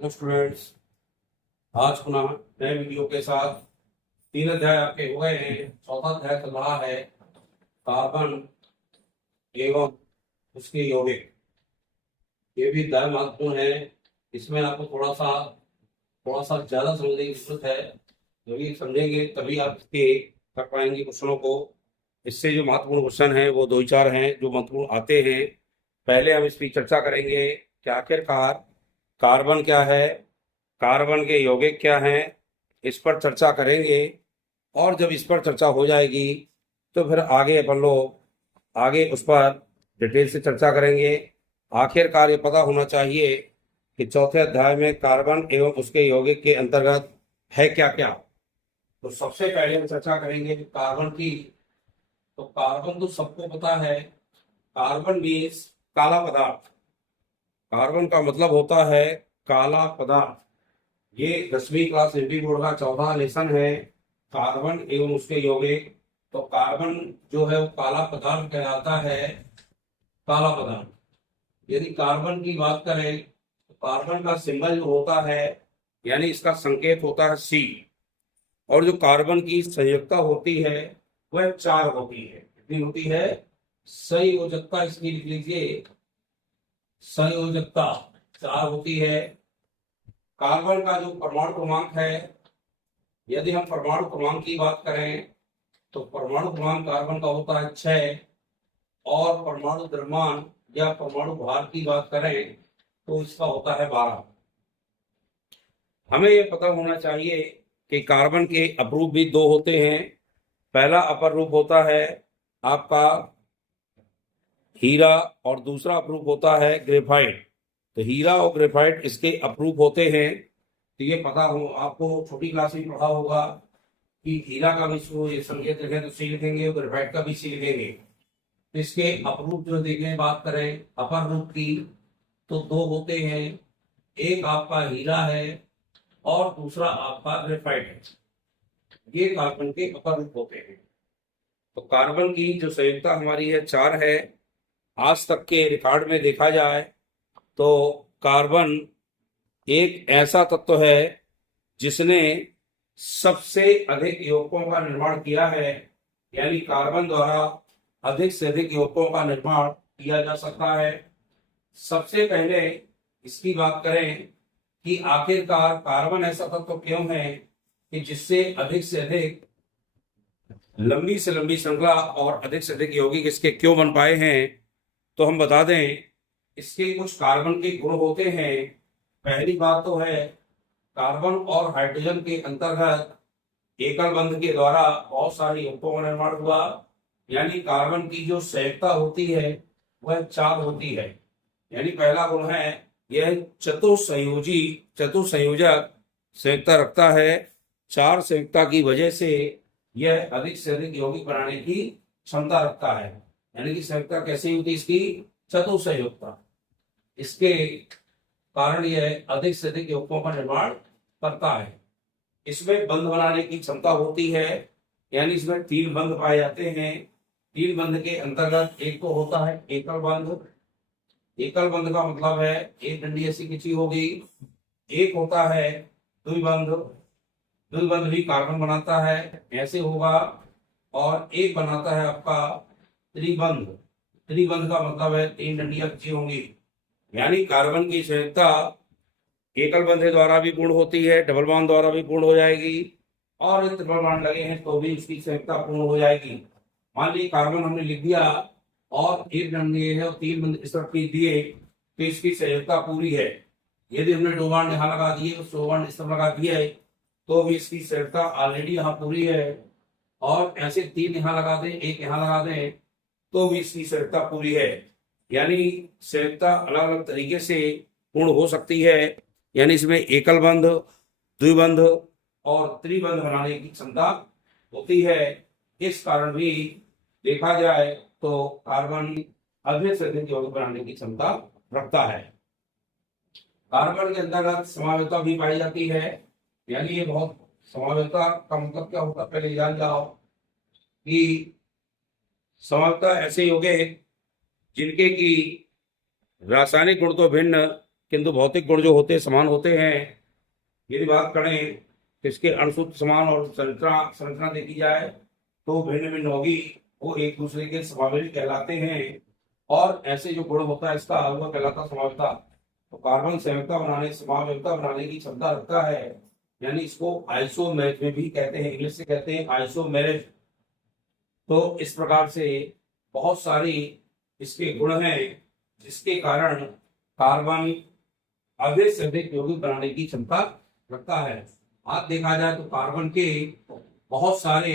Hello students, आज पुनः नए वीडियो के साथ 3 अध्याय आपके हो गए हैं। चौथा अध्याय चल रहा है कार्बन एवं उसके यौगिक। ये भी अध्याय महत्वपूर्ण है। इसमें आपको थोड़ा सा ज्यादा समझने की जरूरत है। यदि समझेंगे तभी आप इसके कर पाएंगे क्वेश्चनों को। इससे जो महत्वपूर्ण क्वेश्चन है वो 2 ही 4 हैं जो महत्वपूर्ण आते हैं। पहले हम इसकी चर्चा करेंगे कि आखिरकार कार्बन क्या है, कार्बन के यौगिक क्या हैं, इस पर चर्चा करेंगे। और जब इस पर चर्चा हो जाएगी तो फिर आगे अपन लोग आगे उस पर डिटेल से चर्चा करेंगे। आखिरकार ये पता होना चाहिए कि चौथे अध्याय में कार्बन एवं उसके यौगिक के अंतर्गत है क्या क्या। तो सबसे पहले हम चर्चा करेंगे कार्बन की। तो कार्बन तो सबको पता है। कार्बन मीन्स काला पदार्थ। कार्बन का मतलब होता है काला पदार्थ। ये 10वीं क्लास हिंदी बोर्ड का चौथा लेसन है, कार्बन एवं उसके यौगिक। तो कार्बन जो है वो काला पदार्थ कहलाता है। काला पदार्थ। यदि कार्बन की बात करें तो कार्बन का सिंबल जो होता है यानी इसका संकेत होता है सी। और जो कार्बन की संयुक्ता होती है वह 4 होती है। कितनी होती है? संयोजकता इसकी लिख लीजिए। संयोजकता 4 होती है। कार्बन का जो परमाणु क्रमांक है, यदि हम परमाणु क्रमांक की बात करें तो परमाणु क्रमांक कार्बन का होता है 6। और परमाणु द्रव्यमान या परमाणु भार की बात करें तो इसका होता है 12। हमें यह पता होना चाहिए कि कार्बन के अपरूप भी 2 होते हैं। पहला अपर रूप होता है आपका हीरा और दूसरा अपरूप होता है ग्रेफाइट। तो हीरा और ग्रेफाइट इसके अपरूप होते हैं। तो ये पता हो आपको, छोटी क्लास में पढ़ा होगा कि हीरा का भी ये संकेत लिखें तो सी लिखेंगे और ग्रेफाइट का भी सी लिखेंगे। तो इसके अपरूप जो देखें बात करें अपर रूप की तो 2 होते हैं। एक आपका हीरा है और दूसरा आपका ग्रेफाइट है। ये कार्बन के अपर रूप होते हैं। तो कार्बन की जो संयुक्ता हमारी है 4 है। आज तक के रिकॉर्ड में देखा जाए तो कार्बन एक ऐसा तत्व है जिसने सबसे अधिक यौगिकों का निर्माण किया है। यानी कार्बन द्वारा अधिक से अधिक यौगिकों का निर्माण किया जा सकता है। सबसे पहले इसकी बात करें कि आखिरकार कार्बन ऐसा तत्व क्यों है कि जिससे अधिक से अधिक लंबी से लंबी श्रृंखला और अधिक से अधिक यौगिक इसके क्यों बन पाए हैं। तो हम बता दें इसके कुछ कार्बन के गुण होते हैं। पहली बात तो है कार्बन और हाइड्रोजन के अंतर्गत एकल बंध के द्वारा बहुत सारे यौगिकों का निर्माण हुआ। यानी कार्बन की जो संयुक्ता होती है वह 4 होती है। यानी पहला गुण है यह चतुसंयोजक संयुक्ता रखता है। 4 संयुक्ता की वजह से यह अधिक से अधिक यौगिक बनाने की क्षमता रखता है। यानी कि संयुक्ता कैसी होती है इसकी? चतुसंयुक्ता। इसके कारण यह अधिक से अधिक यौगिकों का निर्माण करता है। इसमें बंध बनाने की क्षमता होती है। यानी इसमें 3 बंध पाए जाते हैं। 3 बंध के अंतर्गत एक तो होता है एकल बंध। एकल बंध का मतलब है एक डंडी ऐसी खिंची होगी। एक होता है द्विबंध। द्विबंध भी कार्बन बनाता है, ऐसे होगा। और एक बनाता है आपका त्रिबंध। त्रिबंध का मतलब है 3 डंडियां खिंची होंगी। यानी कार्बन की संयुक्ता एकल बंध द्वारा भी पूर्ण होती है, डबल बॉन्ड द्वारा भी पूर्ण हो जाएगी। और ट्रिपल बॉन्ड लगे हैं तो भी इसकी संयुक्ता पूर्ण हो जाएगी। मान लीजिए कार्बन हमने लिख दिया और एक बंध ये है और 3 बंध इस तरफ दिए तो इसकी संयुक्ता पूरी है। यदि हमने 2 बॉन्ड यहाँ लगा दिए और 2 बॉन्ड इस तरफ लगा दिए तो भी इसकी संयुक्ता ऑलरेडी यहाँ पूरी है। और ऐसे 3 यहाँ लगा दें, एक यहाँ लगा दें तो भी इसकी संयुक्ता पूरी है। यानी संयुक्ता अलग अलग तरीके से पूर्ण हो सकती है। यानी इसमें एकल बंध, द्विबंध और त्रिबंध बनाने की क्षमता होती है। इस कारण भी देखा जाए तो कार्बन अधिक से अधिक यौगिक बनाने की क्षमता रखता है। कार्बन के अंतर्गत समावेशिता भी पाई जाती है। यानी ये बहुत समावेशिता का मतलब क्या होता है पहले जान जाओ कि समावेशिता ऐसे यौगिक जिनके की रासायनिक गुण तो भिन्न किंतु भौतिक गुण जो होते हैं समान होते हैं। यदि बात करें तो इसके अणुसूत्र समान और संरचना संरचना देखी जाए तो भिन्न भिन्न होगी, वो एक दूसरे के समावेशी कहलाते हैं। और ऐसे जो गुण होता है इसका वह कहलाता समावेशिता। तो कार्बन संयुक्ता बनाने समावेशिता बनाने की क्षमता रखता है, यानी इसको आइसोमेरिक में भी कहते हैं, इंग्लिश से कहते हैं आइसोमेरिक। तो इस प्रकार से बहुत सारी इसके गुण हैं जिसके कारण कार्बन अधिक से अधिक यौगिक बनाने की क्षमता रखता है। आज देखा जाए तो कार्बन के बहुत सारे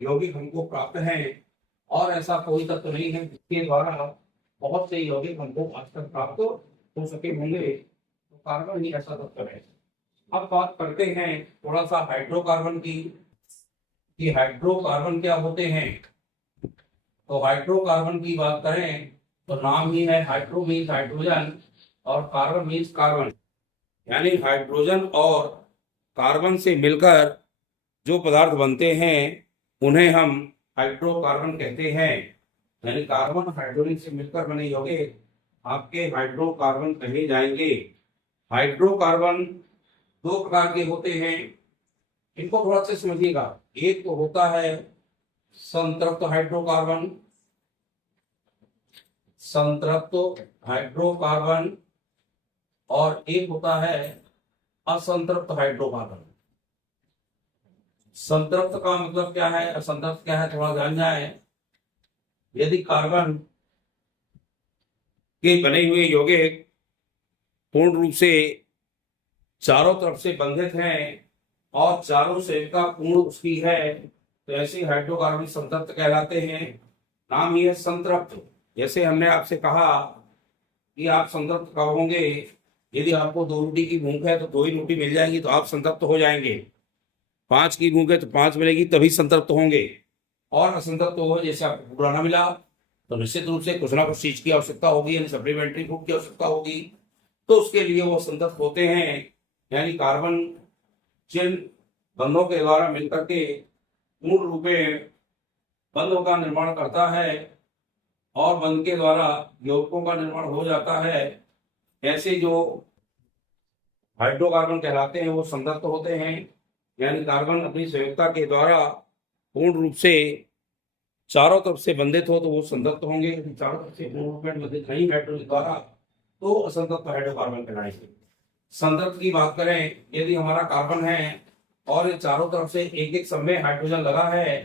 यौगिक हमको प्राप्त हैं और ऐसा कोई तत्व नहीं है जिसके द्वारा बहुत से यौगिक हमको आज तक प्राप्त हो सके होंगे, तो कार्बन ही ऐसा तत्व है। अब बात करते हैं थोड़ा सा हाइड्रोकार्बन की, कि हाइड्रोकार्बन क्या होते हैं। तो हाइड्रोकार्बन की बात करें तो नाम ही है, हाइड्रो मीन्स हाइड्रोजन और कार्बन मीन्स कार्बन, यानी हाइड्रोजन और कार्बन से मिलकर जो पदार्थ बनते हैं उन्हें हम हाइड्रोकार्बन कहते हैं। यानी कार्बन हाइड्रोजन से मिलकर बने यौगिक आपके हाइड्रोकार्बन कहे जाएंगे। हाइड्रोकार्बन दो प्रकार के होते हैं, इनको थोड़ा से समझिएगा। एक तो होता है संतृप्त हाइड्रोकार्बन, संतृप्त हाइड्रोकार्बन, और एक होता है असंतृप्त हाइड्रोकार्बन। संतृप्त का मतलब क्या है, असंतृप्त क्या है, थोड़ा जान जाए। यदि कार्बन के बने हुए यौगिक पूर्ण रूप से चारों तरफ से बंधित हैं और चारों सेविका पूर्ण उसकी है, तो ऐसे हाइड्रोकार्बन संतृप्त कहलाते हैं। नाम ही है संतृप्त। जैसे हमने आपसे कहा कि आप संतृप्त कब होंगे, यदि आपको 2 रोटी की भूख है तो 2 ही रोटी मिल जाएंगी तो आप संतृप्त हो जाएंगे। 5 की भूख है तो 5 मिलेगी तभी संतृप्त होंगे। और असंतृप्त हो जैसे आपको पूरा ना मिला तो निश्चित रूप से कुछ ना कुछ चीज की आवश्यकता होगी, यानी सप्लीमेंट्री फूड की आवश्यकता होगी, तो उसके लिए वो संतृप्त होते हैं। यानी कार्बन जिन बंधों के द्वारा मिलकर के पूर्ण रूप में बंधों का निर्माण करता है और बंध के द्वारा यौगिकों का निर्माण हो जाता है, ऐसे जो हाइड्रोकार्बन कहलाते हैं वो संतृप्त होते हैं। यानी कार्बन अपनी संयुक्ता के द्वारा पूर्ण रूप से चारों तरफ से बंधित हो तो वो संतृप्त होंगे, चारों तरफ से पूर्ण रूप में बंधित नहीं हाइड्रोजन द्वारा तो असंतृप्त हाइड्रोकार्बन कहलाएंगे। संतृप्त की बात करें, यदि हमारा कार्बन है और ये चारों तरफ से एक एक सब में हाइड्रोजन लगा है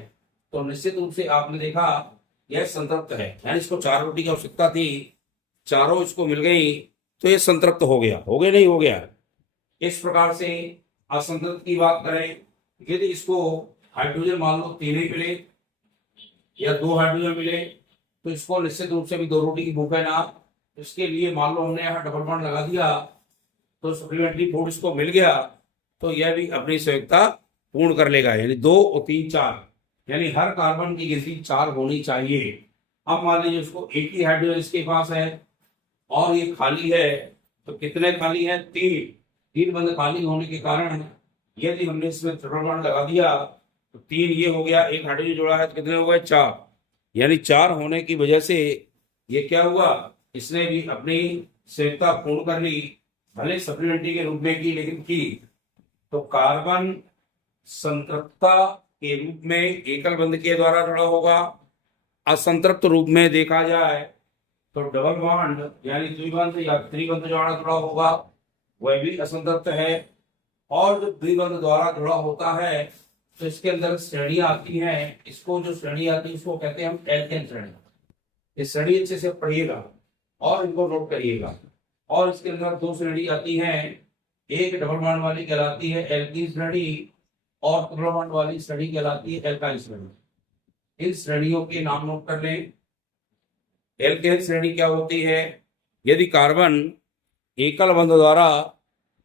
तो निश्चित रूप से आपने देखा यह संतृप्त है। यानी इसको 4 रोटी की आवश्यकता थी, चारों इसको मिल गई तो ये संतृप्त हो गया, हो गया नहीं हो गया। इस प्रकार से असंतृप्त की बात करें, यदि इसको हाइड्रोजन मान लो 3 ही मिले या 2 हाइड्रोजन मिले तो इसको निश्चित रूप से भी 2 रोटी की भूख है ना, इसके लिए मान लो हमने यहाँ डबल बॉन्ड लगा दिया तो सप्लीमेंट्री फूड इसको मिल गया तो यह भी अपनी संयुक्ता पूर्ण कर लेगा। यानी 2 और 3 4, यानी हर कार्बन की गिनती 4 होनी चाहिए। अब मान लीजिए उसको एक ही हाइड्रोजन इसके पास है और ये खाली है, तो कितने खाली है, 3 बंद खाली होने के कारण यदि हमने इसमें ट्रिपल बॉन्ड लगा दिया तो 3 ये हो गया, एक हाइड्रोजन जोड़ा है तो कितने हो गए, 4। यानी 4 होने की वजह से ये क्या हुआ, इसने भी अपनी संयुक्ता पूर्ण कर ली, भले सप्लीमेंट्री के रूप में की लेकिन की। तो कार्बन संतृप्तता के रूप में एकल बंध के द्वारा जुड़ा होगा। असंतृप्त रूप में देखा जाए तो डबल बॉन्ड यानी द्विबंध या त्रिबंध द्वारा जुड़ा होगा, वह भी असंतृप्त है। और जो द्विबंध द्वारा जुड़ा होता है तो इसके अंदर श्रेणियां आती हैं, इसको जो श्रेणी आती है उसको कहते हैं हम एल्केन श्रेणी। ये श्रेणी अच्छे से पढ़िएगा और इनको नोट करिएगा। और इसके अंदर 2 श्रेणी आती हैं, एक डबल बॉन्ड वाली कहलाती है एल्कीन श्रेणी और ट्रिपल बॉन्ड वाली श्रेणी कहलाती है एल्काइल श्रेणी। इन श्रेणियों के नाम नोट कर लें। एल्केन श्रेणी क्या होती है, यदि कार्बन एकल बंध द्वारा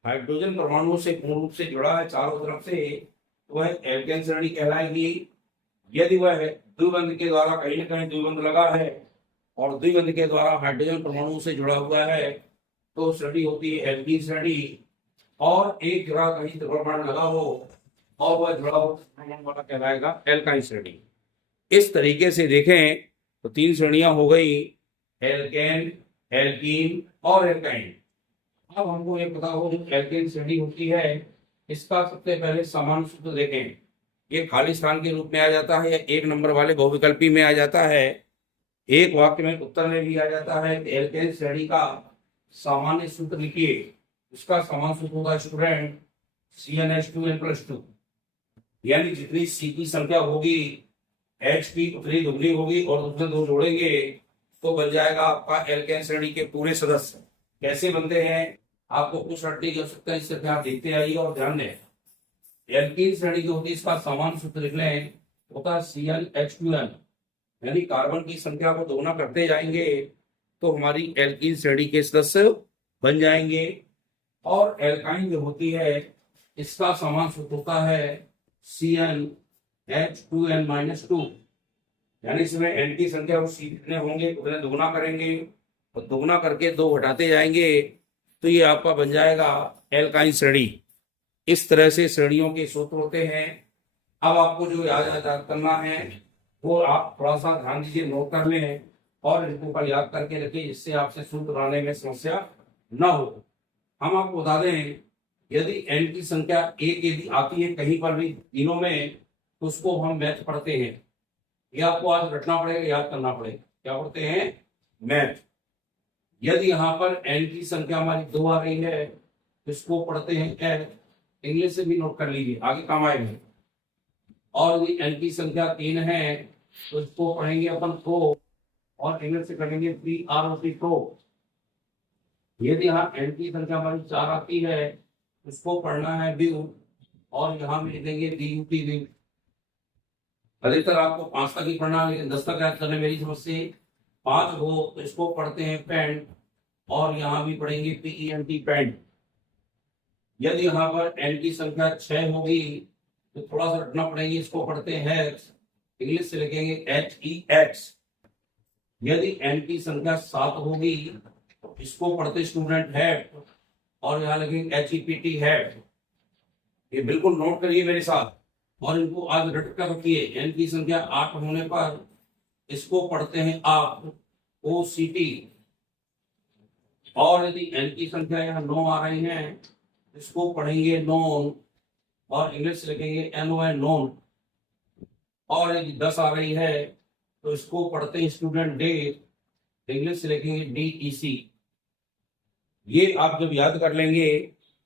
हाइड्रोजन परमाणुओं से पूर्ण रूप से जुड़ा है चारों तरफ से, तो वह एल्केन श्रेणी कहलाएगी। यदि वह द्विबंध के द्वारा कहीं ना कहीं द्विबंध लगा है और द्विबंध के द्वारा हाइड्रोजन परमाणुओं से जुड़ा हुआ है तो श्रेणी होती है एल्कीन श्रेणी। और एक जगह कहीं ट्रिपल बॉन्ड लगा हो और वह जुड़ा हो वाला कहलाएगा एल्काइन श्रेणी। इस तरीके से देखें तो 3 श्रेणियां हो गई, एल्केन, एल्कीन और एल्काइन। अब हमको ये पता हो जो एल्केन श्रेणी होती है, इसका सबसे पहले सामान्य सूत्र देखें। ये खाली स्थान के रूप में आ जाता है या एक नंबर वाले बहुविकल्पी में आ जाता है, एक वाक्य में उत्तर में भी आ जाता है। एल्केन श्रेणी का सामान्य सूत्र लिखिए। इसका सामान्य सूत्र होगा स्टूडेंट CnH2n+2, यानी जितनी C की संख्या होगी H की उतनी दुगनी होगी और उसमें दो जोड़ेंगे तो बन जाएगा आपका एल्केन श्रेणी के पूरे सदस्य। कैसे बनते हैं आपको कुछ रटने की आवश्यकता है, इससे आप देखते आइए और ध्यान दें। एल्कीन श्रेणी की होती है, इसका सामान्य सूत्र लिख लें, होता है CnH2n, यानी कार्बन की संख्या को दोगुना करते जाएंगे तो हमारी एल्कीन श्रेणी के सदस्य बन जाएंगे। और एल्काइन जो होती है इसका सामान्य सूत्र होता है CnH2n-2, यानी इसमें N की संख्या वो C कितने होंगे उतने दोगुना करेंगे और दोगुना करके दो घटाते जाएंगे तो ये आपका बन जाएगा एल्काइन श्रेणी। इस तरह से श्रेणियों के सूत्र होते हैं। अब आपको जो याद करना है वो आप थोड़ा सा ध्यान दीजिए, नोट कर लें और इनको कल याद करके रखिए, जिससे आपसे सूत्र बनाने में समस्या न हो। हम आपको बता दें, यदि n की संख्या एक यदि आती है कहीं पर भी तीनों में तो उसको हम मैथ पढ़ते हैं। ये आपको आज रटना पड़ेगा, याद करना पड़ेगा, क्या पढ़ते हैं, मैथ। यदि यहाँ पर n की संख्या हमारी 2 आ रही है तो इसको पढ़ते हैं n, इंग्लिश से भी नोट कर लीजिए, आगे काम आएंगे। और यदि n की संख्या 3 है तो इसको पढ़ेंगे अपन को और इंग्लिश से करेंगे PROT प्रो। यदि यहाँ n की संख्या हमारी 4 आती है उसको पढ़ना है व्यू और यहाँ में लिखेंगे DUT व्यू। अधिकतर आपको 5 तक ही पढ़ना है, लेकिन 10 तक याद करने मेरी समझ से 5 हो तो इसको पढ़ते हैं पेंट और यहाँ भी पढ़ेंगे PENT पेंट। यदि यहाँ पर n की संख्या 6 होगी तो थोड़ा सा रटना पड़ेगी, इसको पढ़ते हैं इंग्लिश से लिखेंगे HEX। यदि n की संख्या 7 होगी तो इसको पढ़ते स्टूडेंट हेड और यहाँ लिखेंगे HEPT हेड। ये बिल्कुल नोट करिए मेरे साथ और इनको आज रट कर रखिए। n की संख्या 8 होने पर इसको पढ़ते हैं आप OCT। और यदि n की संख्या यहाँ 9 आ रही है इसको पढ़ेंगे नॉन और इंग्लिश लिखेंगे NON नॉन। और यदि 10 आ रही है तो इसको पढ़ते हैं स्टूडेंट डे, इंग्लिश से लिखेंगे DEC। ये आप जब याद कर लेंगे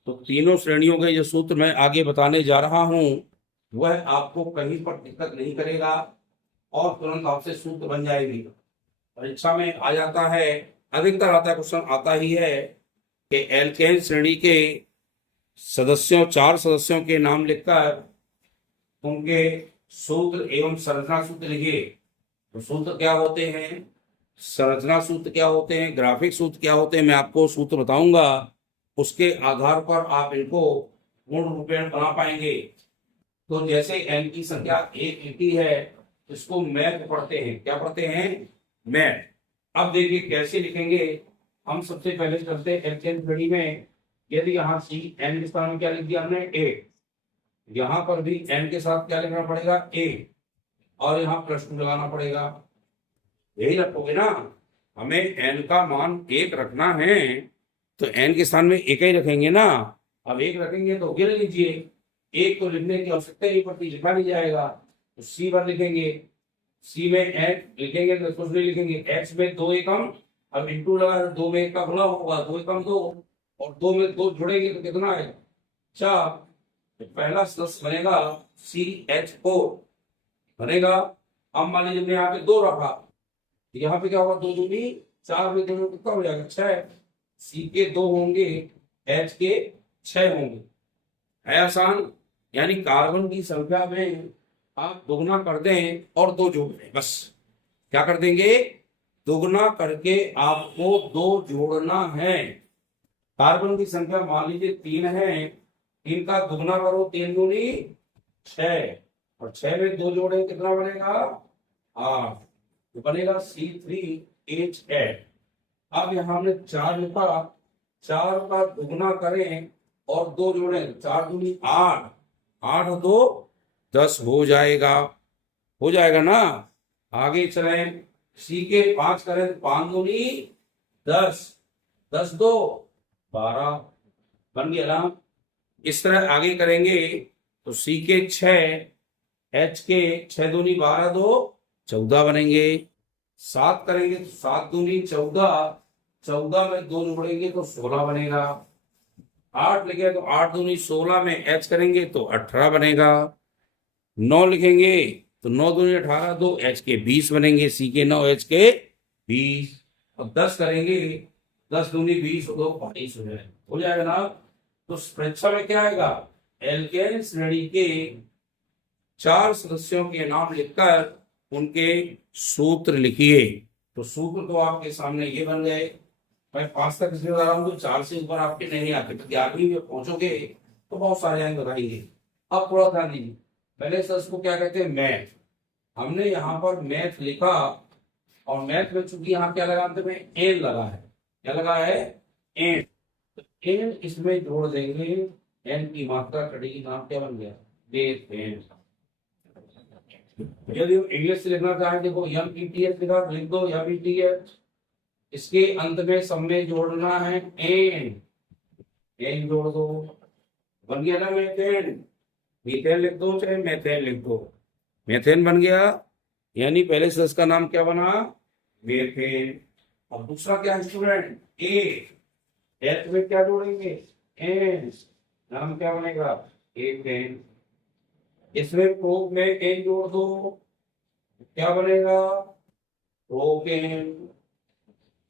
तो तीनों श्रेणियों के जो सूत्र मैं आगे बताने जा रहा हूं वह आपको कहीं पर दिक्कत नहीं करेगा और तुरंत आपसे सूत्र बन जाएगी। परीक्षा में आ जाता है, अधिकतर आता है, क्वेश्चन आता ही है कि एल्केन श्रेणी के सदस्यों 4 सदस्यों के नाम लिखकर उनके सूत्र एवं संरचना सूत्र लिखिए। तो सूत्र क्या होते हैं, संरचना सूत्र क्या होते हैं, ग्राफिक सूत्र क्या होते हैं, मैं आपको सूत्र बताऊंगा, उसके आधार पर आप इनको पूर्ण रूपेण बना पाएंगे। तो जैसे n की संख्या 180 है इसको मैथ पढ़ते हैं, क्या पढ़ते हैं, मैथ। अब देखिए कैसे लिखेंगे, हम सबसे पहले चलते हैं एल्केन श्रेणी में। यदि यहाँ C n के स्थान में क्या लिख दिया हमने A, यहाँ पर भी n के साथ क्या लिखना पड़ेगा A और यहाँ +2 लगाना पड़ेगा। यही रखोगे ना, हमें n का मान 1 रखना है तो n के स्थान में 1 ही रखेंगे ना। अब 1 रखेंगे तो गिन लीजिए, 1 को लिखने की आवश्यकता ही पड़ती, लिखा नहीं जाएगा। तो C पर लिखेंगे, C में n लिखेंगे तो कुछ नहीं लिखेंगे, x में 2 एकम, अब इंटू लगा 2 में 1 का गुणा होगा, 2 एकम 2 और 2 में 2 जुड़ेंगे तो कितना है 4। तो पहला सदस्य बनेगा CH4 बनेगा। अब मान लीजिए हमने यहाँ पे 2 रखा, यहाँ पे क्या होगा 2 दूनी 4 में 2 कितना हो जाएगा 6। C के 2 होंगे, H के 6 होंगे, है आसान। यानी कार्बन की संख्या में आप दोगुना कर दें और 2 जोड़ दें, बस क्या कर देंगे, दोगुना करके आपको 2 जोड़ना है। कार्बन की संख्या मान लीजिए 3 है, 3 का दुगना करो, 3 दूनी 6 और 6 में 2 जोड़े कितना बनेगा 8, तो बनेगा C3H8। अब यहाँ हमने 4 लिखा, 4 का दुगना करें और 2 जोड़े, 4 दूनी 8, 8 और 2 10 हो जाएगा ना। आगे चले, C के 5 करें तो 5 दूनी 10, 10 2 12 बन गया ना। इस तरह आगे करेंगे तो सी के 6, एच के 6 दूनी 12, 2 14 बनेंगे। 7 करेंगे तो 7 दूनी 14, 14 में 2 जोड़ेंगे तो 16 बनेगा। 8 लिखे तो 8 दूनी 16 में एच करेंगे तो 18 बनेगा। 9 लिखेंगे तो 9 दूनी 18, 2 एच के 20 बनेंगे। सी के 9, एच के 20। अब 10 करेंगे, 10 दूनी 20, 2 22 हो जाएगा ना। तो परीक्षा में क्या आएगा, एल्केन श्रेणी के 4 सदस्यों के नाम लिखकर उनके सूत्र लिखिए। तो सूत्र तो आपके सामने ये बन गए। मैं 5 तक इसलिए बता रहा हूँ तो 4 से ऊपर आपके नहीं आते, तो 11वीं में पहुंचोगे तो बहुत सारे अंक बताएंगे। अब थोड़ा ध्यान दीजिए, पहले सर को क्या कहते हैं, मैथ। हमने यहाँ पर मैथ लिखा और मैथ में चूंकि यहाँ क्या लगा, अंत में एन लगा है। क्या लगा है, एन। तो एन इसमें जोड़ देंगे, एन की मात्रा कटेगी, नाम क्या बन गया, एन। यदि इंग्लिश से लिखना चाहे देखो MPTH लिखा, लिख दो MPTH। इसके अंत में सब में जोड़ना है एन, एन जोड़ दो, बन गया ना मेथेन। मीथेन लिख दो चाहे मेथेन लिख दो, मेथेन बन गया। यानी पहले से इसका नाम क्या बना, मेथेन। और दूसरा क्या है स्टूडेंट, एच में क्या जोड़ेंगे, एन, नाम क्या बनेगा, एथेन। इसमें प्रोप में एन जोड़ दो, क्या बनेगा, प्रोपेन।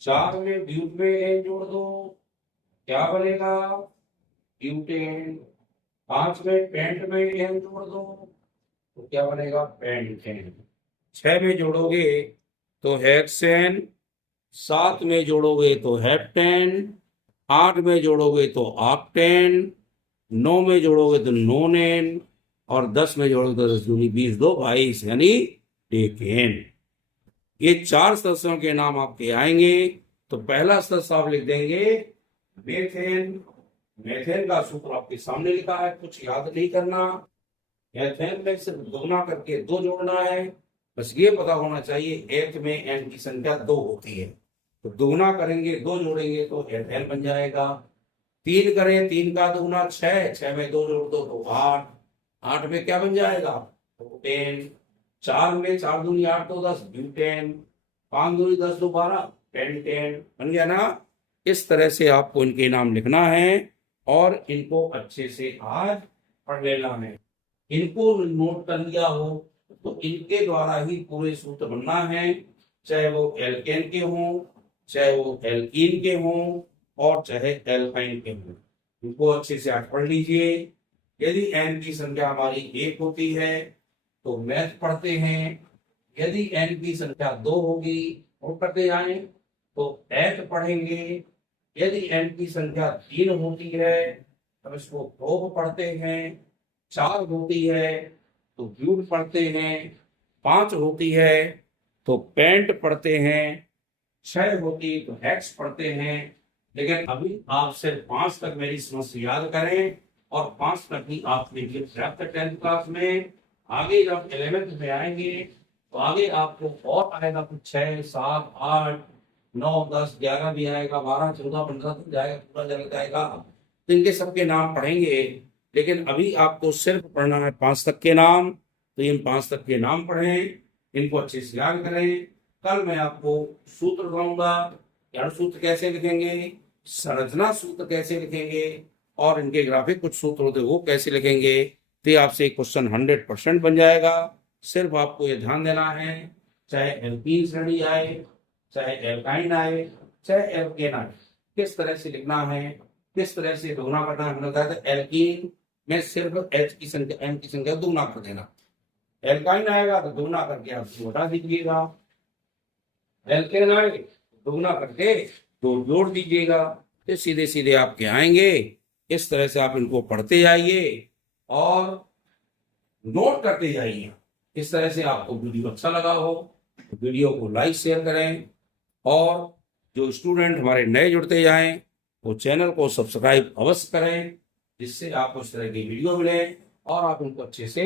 4 में ब्यूट में एन जोड़ दो, क्या बनेगा, ब्यूटेन। 5 में पेंट में एन जोड़ दो तो क्या बनेगा, पेंटेन। 6 में जोड़ोगे तो हेक्सेन, 7 में जोड़ोगे तो हेप्टेन, 8 में जोड़ोगे तो ऑक्टेन, 9 में जोड़ोगे तो नोनेन, और 10 में जोड़ोगे तो 10 दूनी 20, 2 22, यानी डेकेन। ये 4 सदस्यों के नाम आपके आएंगे। तो पहला सदस्य आप लिख देंगे मेथेन। मेथेन का सूत्र आपके सामने लिखा है, कुछ याद नहीं करना। मेथेन में सिर्फ दोगुना करके 2 जोड़ना है, बस ये पता होना चाहिए एथ में एन की संख्या 2 होती है। तो दोगुना करेंगे, 2 जोड़ेंगे तो एथेन बन जाएगा। 3 करें, 3 का दोगुना 6, 6 में 2 जोड़ दो तो 8, 8 में क्या बन जाएगा, प्रोपेन। 4 में 4 दूनी 8 तो 10, ब्यूटेन। 5 दूनी 10 तो 12, पेंटेन। बन गया ना। इस तरह से आपको इनके नाम लिखना है और इनको अच्छे से आज पढ़ लेना है। इनको नोट कर लिया हो तो इनके द्वारा ही पूरे सूत्र बनना है, चाहे वो एल्केन के हों, चाहे वो एल्कीन के हों, और चाहे एल्काइन के हों। इनको अच्छे से आज पढ़ लीजिए। यदि एन की संख्या हमारी 1 होती है तो मैथ पढ़ते हैं। यदि एन की संख्या 2 होगी और करते जाएं तो एथ पढ़ेंगे। यदि एन की संख्या 3 होती है तो इसको प्रोप पढ़ते हैं। 4 होती है तो ब्यूट पढ़ते हैं। 5 होती है तो पेंट पढ़ते हैं। 6 होती तो हेक्स पढ़ते हैं। लेकिन अभी आप सिर्फ 5 तक मेरी समस्या याद करें और 5 तक ही आपने पर्याप्त 10th क्लास में। आगे जब 11th में आएंगे तो आगे आपको और आएगा कुछ 6, 7, 8, 9, 10, 11 भी आएगा, 12, 14, 15 तक जाएगा, पूरा चल जाएगा। तो इनके सबके नाम पढ़ेंगे। लेकिन अभी आपको सिर्फ पढ़ना है 5 तक के नाम। तो इन 5 तक के नाम पढ़ें, इनको अच्छे से याद करें। कल मैं आपको सूत्र बताऊंगा, जड़ सूत्र कैसे लिखेंगे, संरचना सूत्र कैसे लिखेंगे, और इनके ग्राफिक कुछ सूत्र होते वो कैसे लिखेंगे। तो आपसे एक क्वेश्चन 100% बन जाएगा। सिर्फ आपको ये ध्यान देना है, चाहे एल्कीन श्रेणी आए, चाहे एल्काइन आए, चाहे एल्केन आए, किस तरह से लिखना है, किस तरह से दोगुना करना है। हमने कहा था एल्कीन में सिर्फ एच की संख्या, एन की संख्या दोगुना कर देना। एल्काइन आएगा तो दोगुना करके आप घटा दीजिएगा। एल्केन आएगा दोगुना करके 2 जोड़ दीजिएगा। तो सीधे सीधे आपके आएंगे। इस तरह से आप इनको पढ़ते जाइए और नोट करते जाइए। इस तरह से आपको वीडियो अच्छा लगा हो तो वीडियो को लाइक शेयर करें, और जो स्टूडेंट हमारे नए जुड़ते जाएं वो चैनल को सब्सक्राइब अवश्य करें, जिससे आपको इस तरह की वीडियो मिले और आप उनको अच्छे से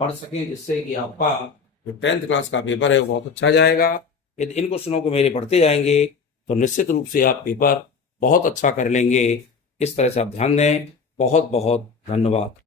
पढ़ सकें, जिससे कि आपका जो 10th क्लास का पेपर है वो बहुत अच्छा जाएगा। यदि इन क्वेश्चनों को मेरे पढ़ते जाएंगे तो निश्चित रूप से आप पेपर बहुत अच्छा कर लेंगे। इस तरह से आप ध्यान दें। बहुत बहुत धन्यवाद।